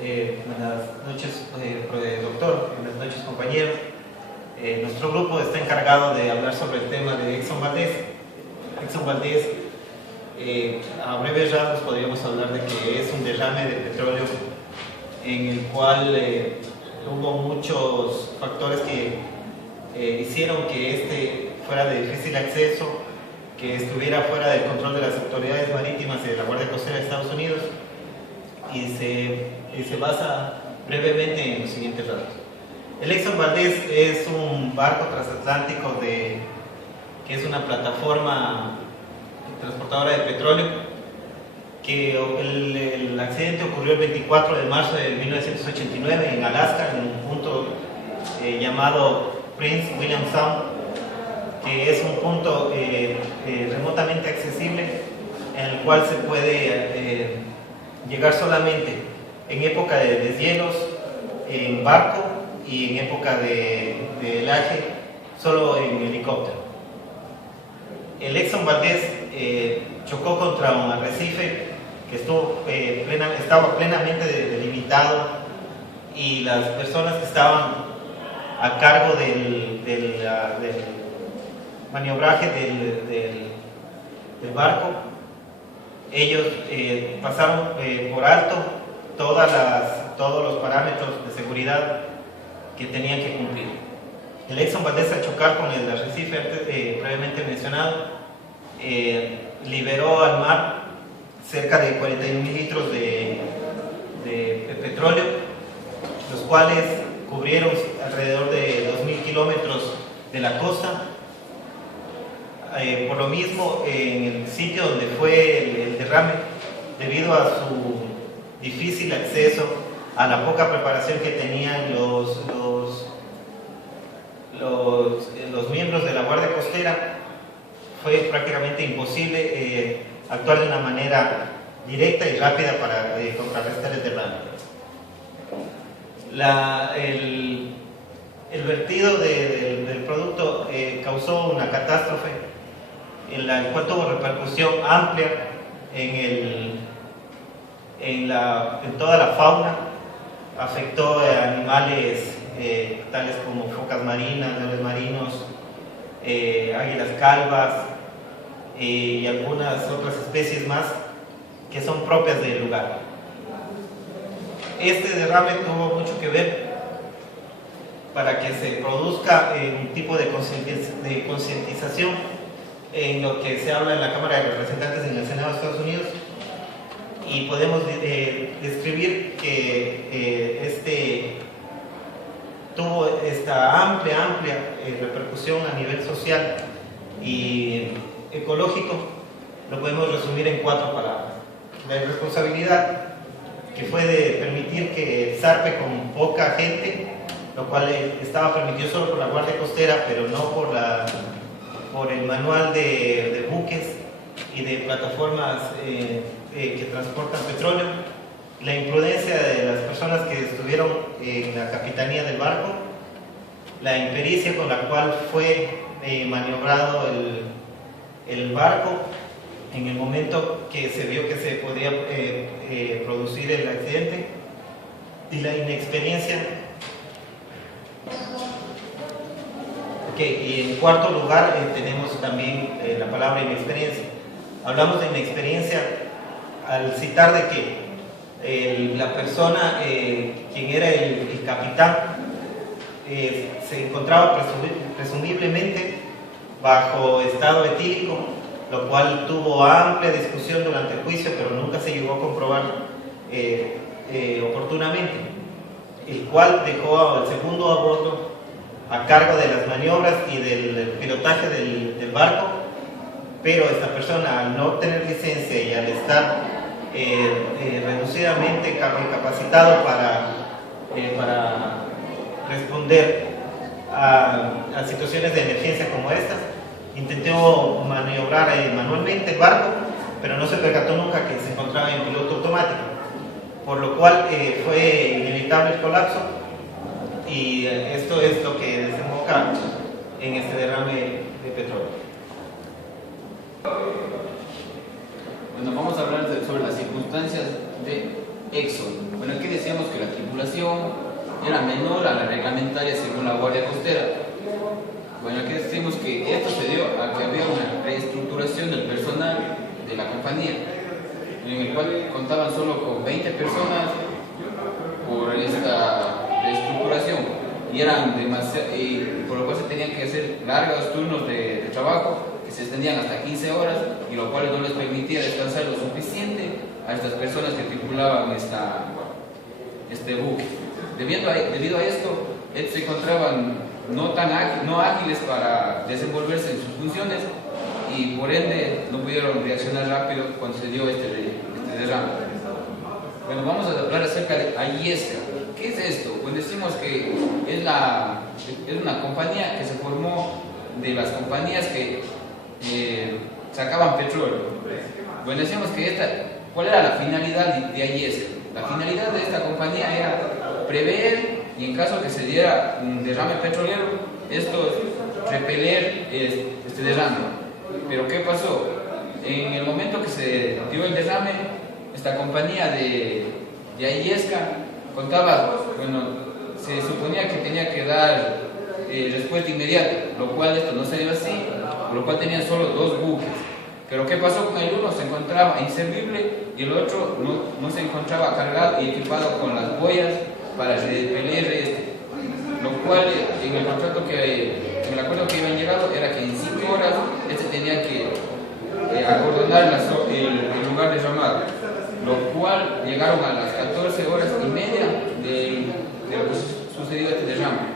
Buenas noches, doctor, buenas noches, compañeros. Nuestro grupo está encargado de hablar sobre el tema de Exxon Valdez. Exxon Valdez, a breves rasgos podríamos hablar de que es un derrame de petróleo en el cual hubo muchos factores que hicieron que este fuera de difícil acceso, que estuviera fuera del control de las autoridades marítimas y de la Guardia Costera de Estados Unidos, y se basa brevemente en los siguientes datos. El Exxon Valdez es un barco transatlántico que es una plataforma transportadora de petróleo, que el accidente ocurrió el 24 de marzo de 1989 en Alaska, en un punto llamado Prince William Sound, que es un punto remotamente accesible en el cual se puede llegar solamente en época de deshielos en barco y en época de helaje solo en helicóptero. El Exxon Valdez chocó contra un arrecife que estaba plenamente delimitado, y las personas que estaban a cargo del maniobraje del barco, ellos pasaron por alto todos los parámetros de seguridad que tenían que cumplir. El Exxon Valdez, al chocar con el arrecife previamente mencionado, liberó al mar cerca de 41.000 litros de petróleo, los cuales cubrieron alrededor de 2.000 kilómetros de la costa. Por lo mismo, en el sitio donde fue el derrame, debido a su difícil acceso, a la poca preparación que tenían los miembros de la Guardia Costera, fue prácticamente imposible actuar de una manera directa y rápida para contrarrestar el derrame. El vertido del producto causó una catástrofe en la cual tuvo repercusión amplia en toda la fauna. Afectó a animales tales como focas marinas, leones marinos, águilas calvas y algunas otras especies más que son propias del lugar. Este derrame tuvo mucho que ver para que se produzca un tipo de concientización en lo que se habla en la Cámara de Representantes en el Senado de Estados Unidos, y podemos describir que tuvo esta amplia repercusión a nivel social y ecológico. Lo podemos resumir en 4 palabras: la irresponsabilidad, que fue de permitir que zarpe con poca gente, lo cual estaba permitido solo por la Guardia Costera, pero no por el manual de buques y de plataformas que transportan petróleo. La imprudencia de las personas que estuvieron en la capitanía del barco, la impericia con la cual fue maniobrado el barco en el momento que se vio que se podía producir el accidente, y la inexperiencia. Y en cuarto lugar tenemos también la palabra inexperiencia. Hablamos de inexperiencia al citar de que la persona, quien era el capitán, se encontraba presumiblemente bajo estado etílico, lo cual tuvo amplia discusión durante el juicio, pero nunca se llegó a comprobar oportunamente, el cual dejó al segundo a bordo a cargo de las maniobras y del pilotaje del barco. Pero esta persona, al no tener licencia y al estar reducidamente capacitado para responder a situaciones de emergencia como estas, intentó maniobrar manualmente el barco, pero no se percató nunca que se encontraba en piloto automático, por lo cual fue inevitable el colapso, y esto es lo que desemboca en este derrame de petróleo. Bueno, vamos a hablar sobre las circunstancias de Exxon. Bueno, aquí decíamos que la tripulación era menor a la reglamentaria según la Guardia Costera. Bueno, aquí decimos que esto se dio a que había una reestructuración del personal de la compañía, en el cual contaban solo con 20 personas por esta reestructuración, y eran por lo cual se tenían que hacer largos turnos de trabajo que se extendían hasta 15 horas, y lo cual no les permitía descansar lo suficiente a estas personas que tripulaban este buque. Debido a esto, estos se encontraban no ágiles para desenvolverse en sus funciones, y por ende no pudieron reaccionar rápido cuando se dio este derrame. Bueno, vamos a hablar acerca de Ayesca. ¿Qué es esto? Pues decimos que es una compañía que se formó de las compañías que sacaban petróleo. Bueno, decíamos que ¿cuál era la finalidad de Ayesca? La finalidad de esta compañía era prever, y en caso que se diera un derrame petrolero, repeler este derrame. Pero ¿qué pasó? En el momento que se dio el derrame, esta compañía de Ayesca se suponía que tenía que dar respuesta inmediata, lo cual esto no se dio así, por lo cual tenían solo 2 buques. Pero ¿qué pasó con el uno? Se encontraba inservible, y el otro no se encontraba cargado y equipado con las boyas para repeler lo cual en el contrato en el acuerdo que habían llegado era que en 5 horas tenía que acordonar el lugar derramado, lo cual llegaron a las 14 horas y media de lo que sucedió este derrame,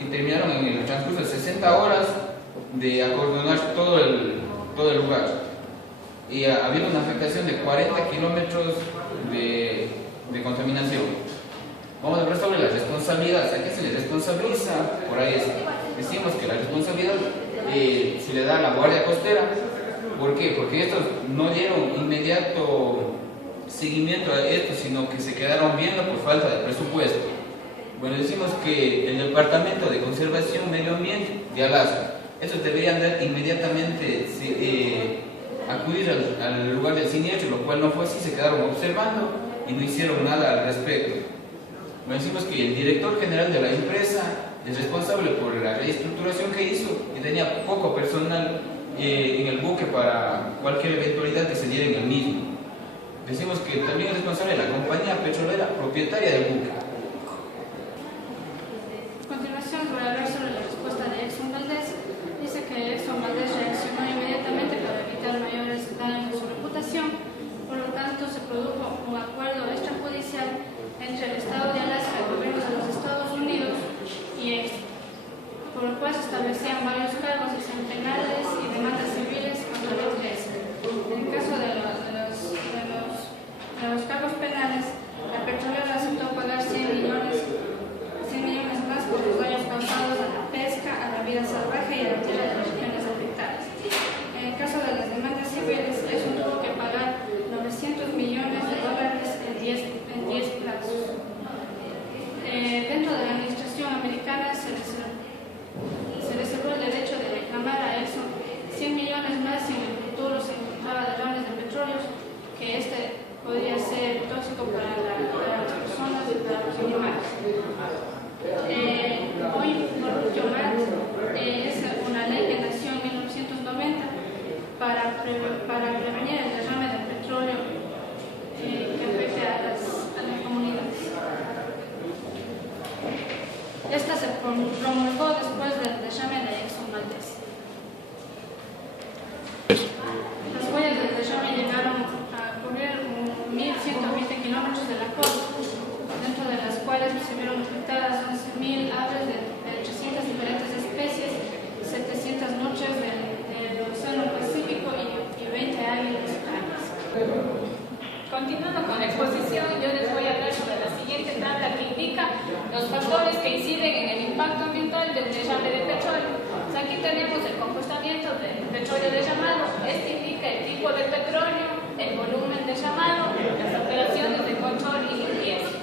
y terminaron en el transcurso de 60 horas de acordonar todo el lugar, y había una afectación de 40 kilómetros de contaminación. Vamos a hablar sobre la responsabilidad. ¿A qué se le responsabiliza por ahí? Decimos que la responsabilidad se le da a la Guardia Costera. ¿Por qué? Porque estos no dieron inmediato seguimiento a esto, sino que se quedaron viendo por falta de presupuesto. Bueno, decimos que el Departamento de Conservación Medio Ambiente de Alaska, estos deberían inmediatamente acudir al lugar del siniestro, lo cual no fue así. Se quedaron observando y no hicieron nada al respecto. Bueno, decimos que el director general de la empresa es responsable por la reestructuración que hizo, y tenía poco personal en el buque para cualquier eventualidad que se diera en el mismo. Decimos que también es responsable la compañía petrolera propietaria del buque. A continuación, voy a hablar sobre la respuesta de Exxon Valdez. Dice que Exxon Valdez reaccionó inmediatamente para evitar mayores daños a su reputación. Por lo tanto, se produjo un acuerdo extrajudicial entre el Estado de Alaska y gobiernos de los Estados Unidos y Exxon, por lo cual se establecían varios cargos penales y demandas civiles contra los tres. En el caso de los cargos penales, la petrolera aceptó pagar 100 millones más por los daños causados a la pesca, a la vida salvaje y a la tierra de las regiones afectadas. En el caso de las demandas civiles, Exxon tuvo que pagar $900 millones en 10 plazos. Dentro de la administración americana se reservó el derecho de reclamar a Exxon 100 millones más si en el futuro se encontraba derrames de petróleo, que podría ser tóxico para las personas y para los animales. Hoy, es una ley que nació en 1990 para prevenir el derrame de petróleo que afecte a las comunidades. Esta se promulgó después del derrame de Exxon Valdez. Las huellas del derrame llegaron a cubrir 1.120 kilómetros de la costa, dentro de las cuales se vieron afectadas 11.000 aves de 300 diferentes especies, 700 noches del Océano Pacífico y 20 águilas blancas. Continuando con la exposición, yo les voy a hablar sobre la siguiente tabla que indica los factores que inciden en el impacto ambiental del derrame de petróleo. Aquí tenemos el comportamiento del petróleo derramado. Este indica el tipo de petróleo, el volumen derramado, las operaciones de control y limpieza.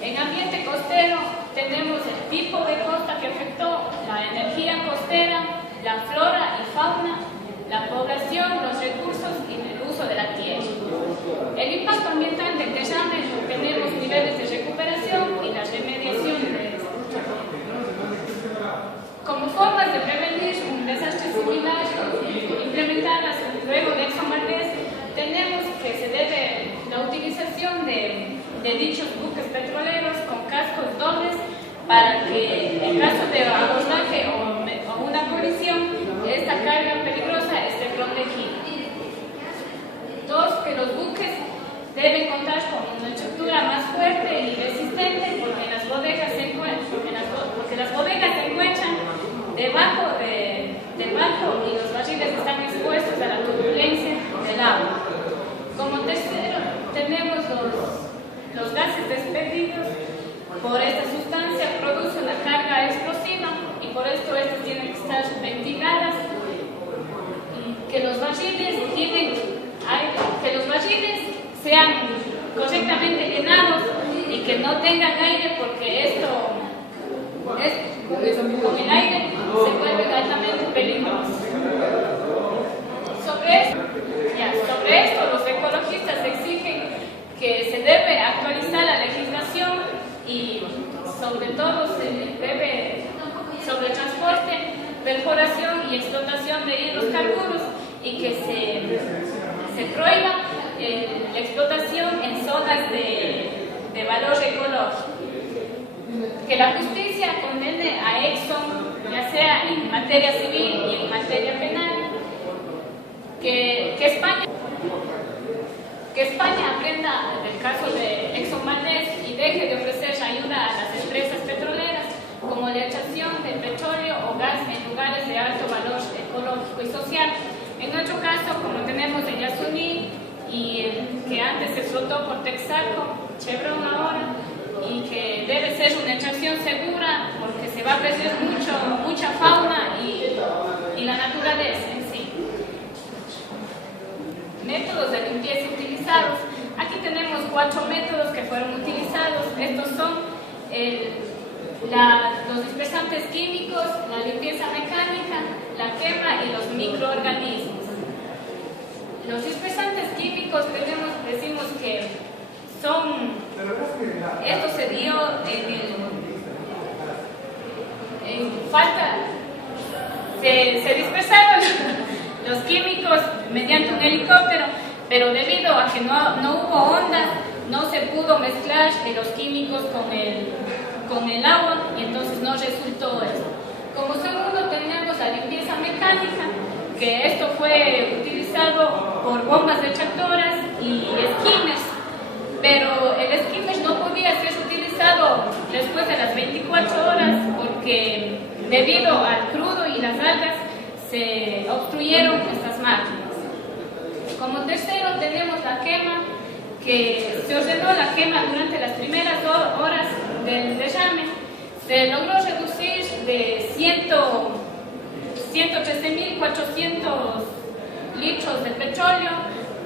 En ambiente costero tenemos el tipo de costa que afectó, la energía costera, la flora y fauna, la población, los recursos y el uso de la tierra. de dichos buques petroleros con cascos dobles para que en caso de abordaje o una colisión, esta carga peligrosa esté protegida. 2. Que los buques deben contar con una estructura más fuerte y resistente porque las bodegas se encuentran debajo y los barriles están expuestos a la turbulencia del agua. Como tercero, tenemos los gases despedidos por esta sustancia produce una carga explosiva y por esto estas tienen que estar ventiladas y que los barriles sean correctamente llenados y que no tengan aire porque esto con el aire se vuelve altamente peligroso. Sobre esto los ecologistas exigen que se debe actualizar la legislación y sobre todo sobre transporte, perforación y explotación de hidrocarburos y que se prohíba la explotación en zonas de valor ecológico. Que la justicia condene a Exxon, ya sea en materia civil y en materia penal, que España aprenda del caso de Exxon Valdez y deje de ofrecer ayuda a las empresas petroleras como la extracción de petróleo o gas en lugares de alto valor ecológico y social. En nuestro caso, como tenemos el Yasuní y el que antes se explotó por Texaco, Chevron ahora, y que debe ser una extracción segura porque se va a apreciar mucha fauna y la naturaleza en sí. Métodos de limpieza utilizados. Aquí tenemos 4 métodos que fueron utilizados. Estos son los dispersantes químicos, la limpieza mecánica, la quema y los microorganismos. Los dispersantes químicos decimos que esto se dio se dispersaron los químicos mediante un helicóptero, pero debido a que no hubo ondas, no se pudo mezclar los químicos con el agua y entonces no resultó eso. Como segundo tenemos la limpieza mecánica, que esto fue utilizado por bombas retractoras y skimmers, pero el skimmer no podía ser utilizado después de las 24 horas porque debido al crudo y las algas se obstruyeron estas máquinas. Como tercero tenemos la quema, que se ordenó la quema durante las primeras horas del derrame. Se logró reducir de 113.400 litros de petróleo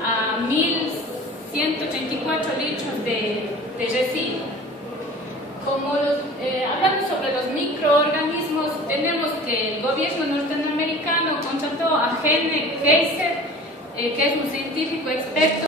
a 1.184 litros de residuo. Hablando sobre los microorganismos, tenemos que el gobierno norteamericano contrató a Gene Geiser, que es un científico experto